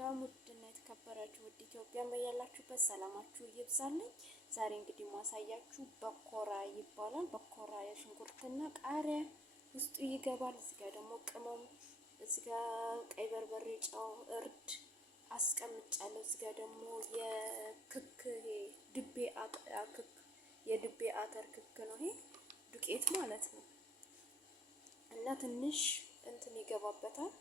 ሰላም ውድና የተከበራችሁ ውድ ኢትዮጵያን በያላችሁበት ሰላማችሁ ይብዛልኝ። ዛሬ እንግዲህ ማሳያችሁ በኮራ ይባላል። በኮራ የሽንኩርትና ቃሪያ ውስጡ ይገባል። እዚህ ጋር ደግሞ ቅመም፣ እዚህ ጋር ቀይ በርበሬ፣ ጨው፣ እርድ አስቀምጫለሁ። እዚህ ጋር ደግሞ የክክ የድቤ አተር ክክ ነው። ይሄ ዱቄት ማለት ነው እና ትንሽ እንትን ይገባበታል።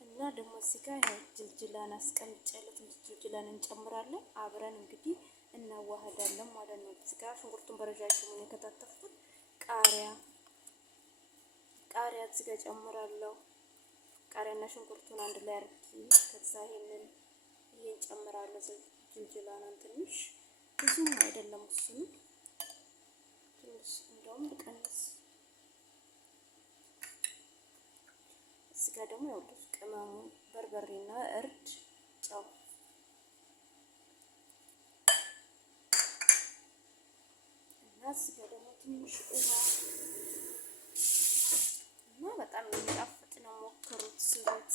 እና ደግሞ እዚህ ጋር ያው ጅልጅላን አስቀምጫለሁ። ትንሽ ጅልጅላን እንጨምራለን። አብረን እንግዲህ እናዋህዳለን ማለት ነው። እዚህ ጋር ሽንኩርቱን በረጃጅሙ ነው የከታተፍኩት። ቃሪያ እዚህ ጋር ጨምራለሁ። ቃሪያና ሽንኩርቱን አንድ ላይ አድርጌ ከዛ ይሄን ጨምራለሁ። ጅልጅላን ትንሽ ብዙም አይደለም፣ እሱን ትንሽ እንደውም ልቀንስ። እዚህ ጋር ደግሞ ያው ቅመሙ በርበሬና እርድ፣ ጨው እና እዚህ ጋር ደግሞ ትንሽ ውሃ እና በጣም የሚጣፍጥ ነው። ሞክሩት፣ ስሩት።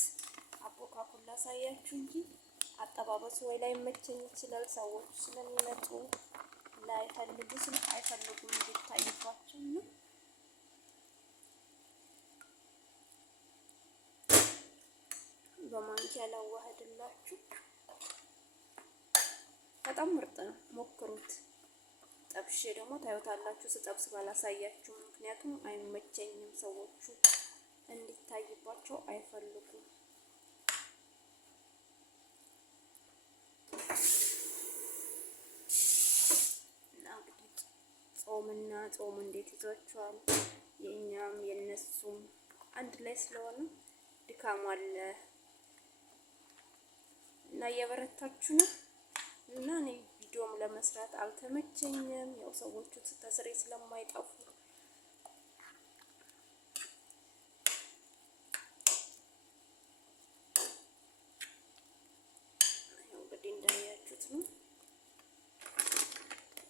አቦካኩላ ላሳያችሁ እንጂ አጠባበሱ ወይ ላይ መቸኝ ይችላል። ሰዎች ስለሚመጡ አይፈልጉም እንዲታይባቸው ነው። በማንኪያ ላዋህድላችሁ። በጣም ምርጥ ነው፣ ሞክሩት። ጠብሼ ደግሞ ታዩታላችሁ። ስጠብስ ባላሳያችሁ ምክንያቱም አይመቸኝም፣ ሰዎቹ እንዲታይባቸው አይፈልጉም። እና እንግዲህ ጾም እንዴት ይዟቸዋል? የእኛም የነሱም አንድ ላይ ስለሆነ ድካም አለ እና እየበረታችሁ ነው። እና እኔ ቪዲዮም ለመስራት አልተመቸኝም፣ ያው ሰዎቹ ተስሬ ስለማይጠፉ እንግዲህ እንዳያችሁት ነው።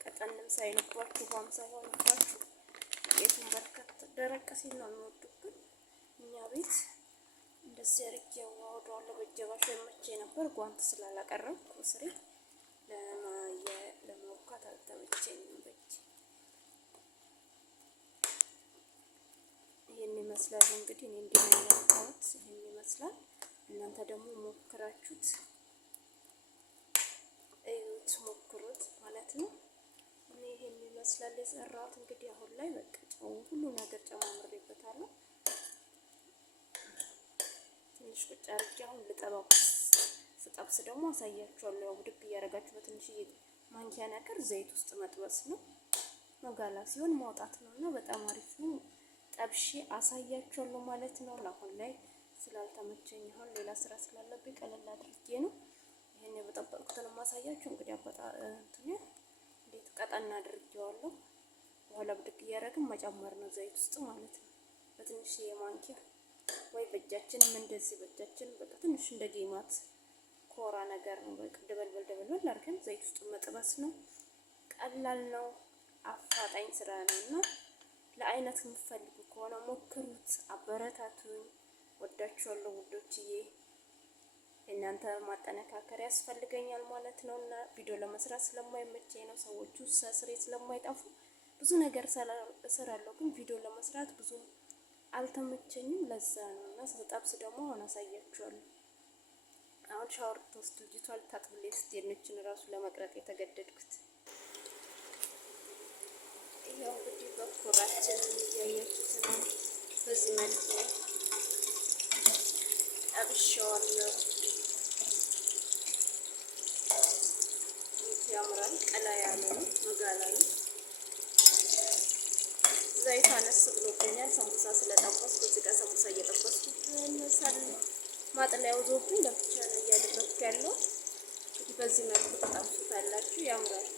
ቀጠንም ሳይልባችሁ ውሃም ሳይሆንባችሁ ቤቱን በርከት ደረቅ ሲል ነው የሚወዱብን። እኛ ቤት እንደዚህ አድርጌ አዋህደዋለሁ። በእጀባሽ መቼ ነበር ጓንት ስላላቀረብኩ ስሬ ለመውካት አልተመቸኝም። በእጅ ይሄን ይመስላል እንግዲህ እኔ እንደማያውቁት ይሄን ይመስላል። እናንተ ደግሞ ሞክራችሁት እዩት፣ ሞክሩት ማለት ነው። እኔ ይሄን ይመስላል የሰራሁት። እንግዲህ አሁን ላይ በቃ ጨው ሁሉ ነገር ጨማምሬበታለሁ። ትንሽ ቁጭ አድርጌ አሁን ስጠብስ ደግሞ አሳያችኋለሁ። ያው ብድግ እያደረጋችሁ በትንሽዬ ማንኪያ ነገር ዘይት ውስጥ መጥበስ ነው። መጋላ ሲሆን ማውጣት ነው እና በጣም አሪፍ ነው። ጠብሼ አሳያችኋለሁ ማለት ነው። ለአሁን ላይ ስላልተመቸኝ አሁን ሌላ ስራ ስላለብኝ ቀለል አድርጌ ነው ይሄን የበጠበቅኩትን ማሳያችሁ። እንግዲህ እንዴት ቀጠና አድርጌዋለሁ። በኋላ ብድግ እያደረግን መጨመር ነው ዘይት ውስጥ ማለት ነው። በትንሽዬ ማንኪያ ወይ በእጃችንም እንደዚህ በእጃችን በቃ ትንሽ እንደ ጌማት ኮራ ነገር ነው። በቃ ደበልበል አድርገን ዘይት ውስጥ መጥበስ ነው። ቀላል ነው፣ አፋጣኝ ስራ ነው እና ለአይነት የምትፈልጉ ከሆነ ሞክሩት፣ አበረታቱኝ። ወዳችኋለሁ ውዶችዬ። እናንተ ማጠነካከር ያስፈልገኛል ማለት ነው እና ቪዲዮ ለመስራት ስለማይመቸኝ ነው። ሰዎቹ ስሬ ስለማይጠፉ ብዙ ነገር እሰራለሁ፣ ግን ቪዲዮ ለመስራት ብዙ አልተመቸኝም። ለዛ ነው እና ስጠብስ ደግሞ አሁን አሳያችኋለሁ። አሁን ሻወር ተወስድ ልጅቷ ልታጥብልኝ ስትሄድ ነችን እራሱ ለመቅረጥ የተገደድኩት። ያው እንግዲህ በኮራችንን እያያችሁት ነው። በዚህ መልኩ ጠብሼዋለሁ። ያምራል። ቀላ ያለ ነው፣ መጋላ ነው። ዘይት አነስ ብሎብኛል። ሰሙሳ ስለጠበስኩ እዚህ ጋር ሰሙሳ እየጠበስኩ ነሳል። ማጥለያው ዞብኝ ለብቻ ነው እያደረኩ ያለው። እንግዲህ በዚህ መልኩ ተጠብሱታላችሁ። ያምራል።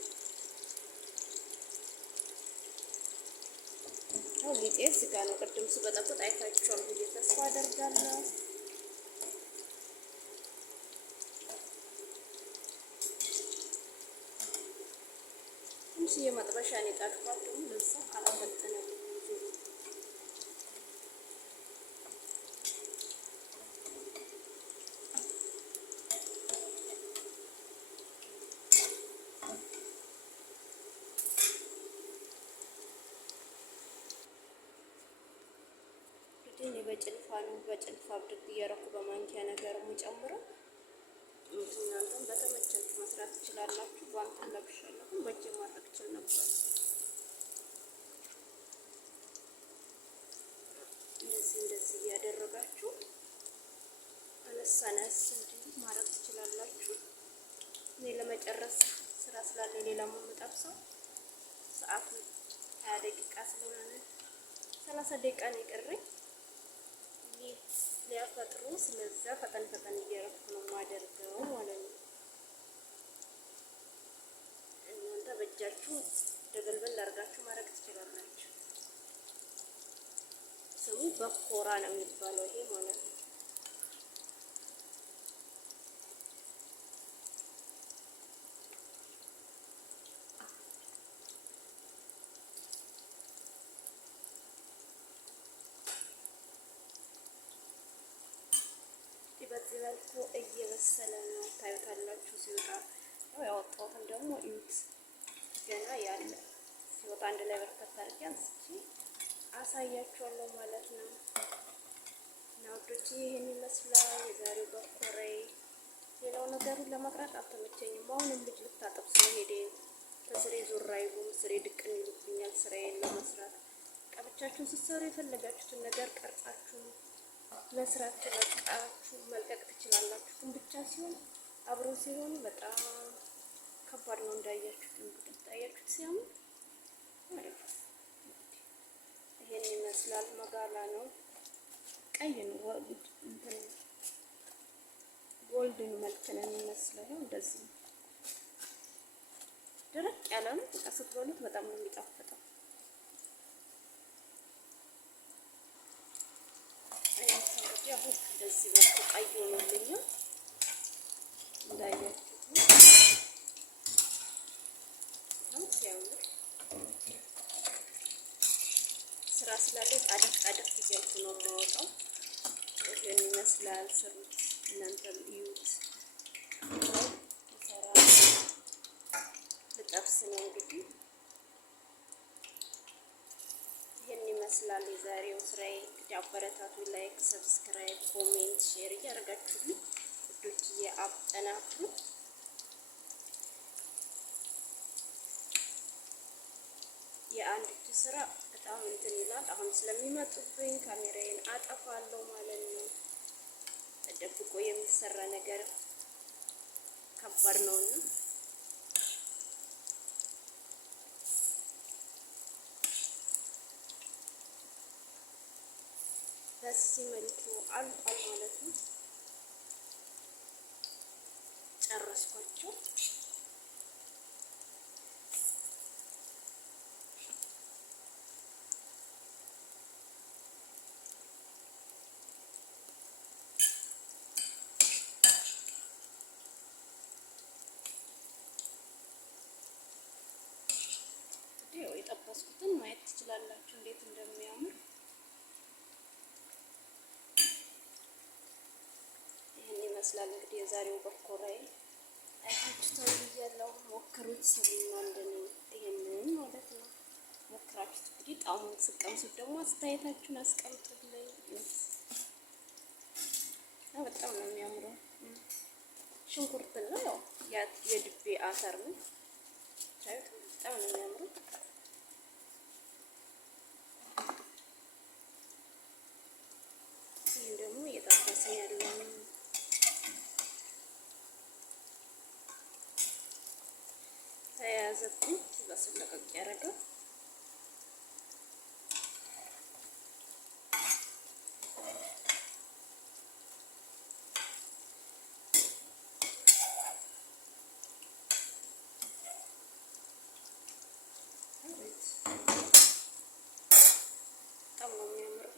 አሁን ሊጤ እዚህ ጋር ነው። ቅድም ስበጠብጥ አይታችኋል ብዬ ተስፋ አደርጋለሁ። ትንሽ የመጥበሻ ነው የጣድኳት ደግሞ ለዛ አላፈጠነም። ነው በጭልፋ ብድግ እያደረኩ በማንኪያ ነገር የምጨምረው። እናንተም በተመቻችሁ መስራት ትችላላችሁ። ጓንት ለብሻለሁ ግን በእጄ ማድረግ እችል ነበር። እንደዚህ እያደረጋችሁ አነስ አነስ እንዲህ ማድረግ ትችላላችሁ። እኔ ለመጨረስ ስራ ስላለ ሌላ የምጠብሰው ሰዓቱ 20 ደቂቃ ስለሆነ 30 ደቂቃ ነው የቀረኝ ሊያፈጥሩ። ስለዛ ፈጠን እያደረኩ ነው የማደርገው ማለት ነው። እናንተ በእጃችሁ ደበልበል አድርጋችሁ ማድረግ ትችላላችሁ። ስሙ በኮራ ነው የሚባለው ይሄ ማለት ነው። በዚህ መልኩ እየበሰለ ነው ታዩታላችሁ። ሲወጣ ነው ያወጣሁትን ደግሞ እዩት። ገና ያለ ሲወጣ አንድ ላይ በርከት አድርጌ አንስቼ አሳያችኋለሁ ማለት ነው። እና ውዶች ይሄን ይመስላል የዛሬው በኮራዬ። ሌላው ነገሩን ለመቅረጥ አልተመቸኝም። አሁንም ልጅ ልታጠብ ስለሄደ ከስሬ ዞር አይሉም፣ ስሬ ድቅን ይሉብኛል። ስራዬን ለመስራት ቀብቻችሁን ስትሰሩ የፈለጋችሁትን ነገር ቀርጻችሁ መስራት ለቃችሁ መልቀቅ ትችላላችሁ። ግን ብቻ ሲሆን አብሮ ሲሆን በጣም ከባድ ነው። እንዳያችሁት እንግዲህ ታያችሁት ሲያምር ማለት ነው። ይሄን ይመስላል። መጋላ ነው፣ ቀይ ነው፣ እንትን ጎልድን መልክ ነው የሚመስለው። እንደዚህ ደረቅ ያለ ነው። በቃ ስትበሉት በጣም ነው የሚጣፍጠው። አሁን እንደዚህ መልኩ ቀይ ሆኖልኛል እንዳያችሁት ነው ሲያምር። ስራ ስላለ ጣደፍ እያልኩ ነው የማወጣው። ይሄን ይመስላል። ስሩት እናንተም እዩት። ሰራ ልጠብስ ነው እንግዲህ ይሄን ይመስላል የዛሬው ስራዬ። እንግዲህ አበረታቱ። ላይክ፣ ሰብስክራይብ፣ ኮሜንት፣ ሼር እያደረጋችሁልኝ ውዶችዬ አጠናክሩ። የአንድ እጅ ስራ በጣም እንትን ይላል። አሁን ስለሚመጡብኝ ካሜራዬን አጠፋለሁ ማለት ነው። ተደብቆ የሚሰራ ነገር ከባድ ነውና በዚህ መልኩ አልቋል ማለት ነው። ጨረስኳቸው። ይኸው የጠበስኩትን ማየት ትችላላችሁ እንዴት እንደሚያምር። ይመስላል እንግዲህ የዛሬው በኮራዬ። አይታችሁታል ብያለሁ። ሞክሩት፣ ስሩና እንደኔ ይሄንን ማለት ነው። ሞክራችሁት እንግዲህ ጣዕሙን ስቀምሱት ደግሞ አስተያየታችሁን አስቀምጡልኝ። በጣም ነው የሚያምረው። ሽንኩርት ነው ያው የድቤ አተር ነው። ታዩት፣ በጣም ነው የሚያምረው። ይሄን ደግሞ እየጠበስን ያለው ተያያዘብኝ በስል ለቀቅ ያደረገው በጣም ነው የሚያምረው።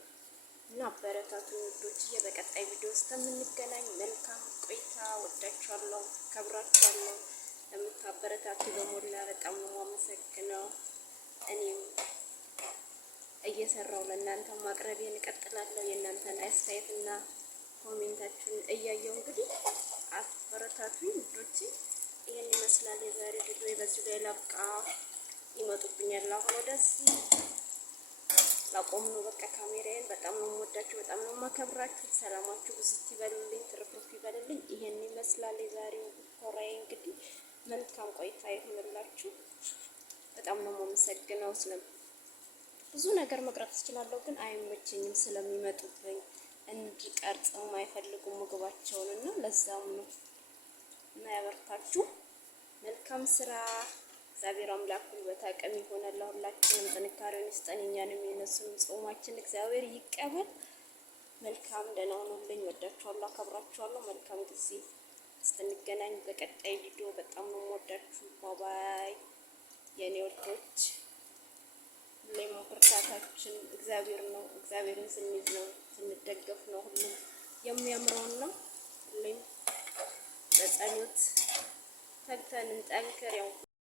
እና አበረታቱ ውዶችዬ። በቀጣይ ቪዲዮ እስከምንገናኝ መልካም ቆይታ። ወዳችኋለሁ፣ ከብራችኋለሁ። ለምታበረታቱ በሞላ በጣም ነው የማመሰግነው። እኔም እየሰራው ለእናንተ ማቅረቤን እቀጥላለሁ። የእናንተን አስተያየትና ኮሜንታችሁን እያየሁ እንግዲህ አበረታቱኝ ውዶቼ። ይሄን ይመስላል የዛሬ ቪዲዮ። በዚህ ላይ ላብቃ። ይመጡብኛል አሁን ወደዚህ ላቆም ነው በቃ ካሜራዬን። በጣም ነው የምወዳችሁ፣ በጣም ነው የማከብራችሁ። ሰላማችሁ ብዝት ይበልልኝ፣ ትርፍርፍ ይበልልኝ። ይሄን ይመስላል የዛሬው ኮራዬ። እንግዲህ መልካም ቆይታ ይሁንላችሁ። በጣም ነው የማመሰግነው። ብዙ ነገር መቅረጽ እችላለሁ ግን አይመቸኝም ስለሚመጡብኝ እንዲቀርጽም አይፈልጉም ምግባቸውን እና ለዛም ነው። እና ያበርታችሁ። መልካም ስራ። እግዚአብሔር አምላክ ጉልበት አቅም ይሆናል። ሁላችንም ጥንካሬውን ይስጠን። እኛንም የነሱንም ጾማችን እግዚአብሔር ይቀበል። መልካም ደህና ሁኑልኝ። ወዳችኋለሁ፣ አከብራችኋለሁ። መልካም ጊዜ። እስክንገናኝ በቀጣይ ቪዲዮ። በጣም ነው የምወዳችሁ። ባባይ የኔ ወዶች። ሁሌም ብርታታችን እግዚአብሔር ነው። እግዚአብሔርን ስንይዝ ነው፣ ስንደገፍ ነው ሁሉም የሚያምረውና ሁሌም በጸሎት ተግተን እንጠንክር። ያው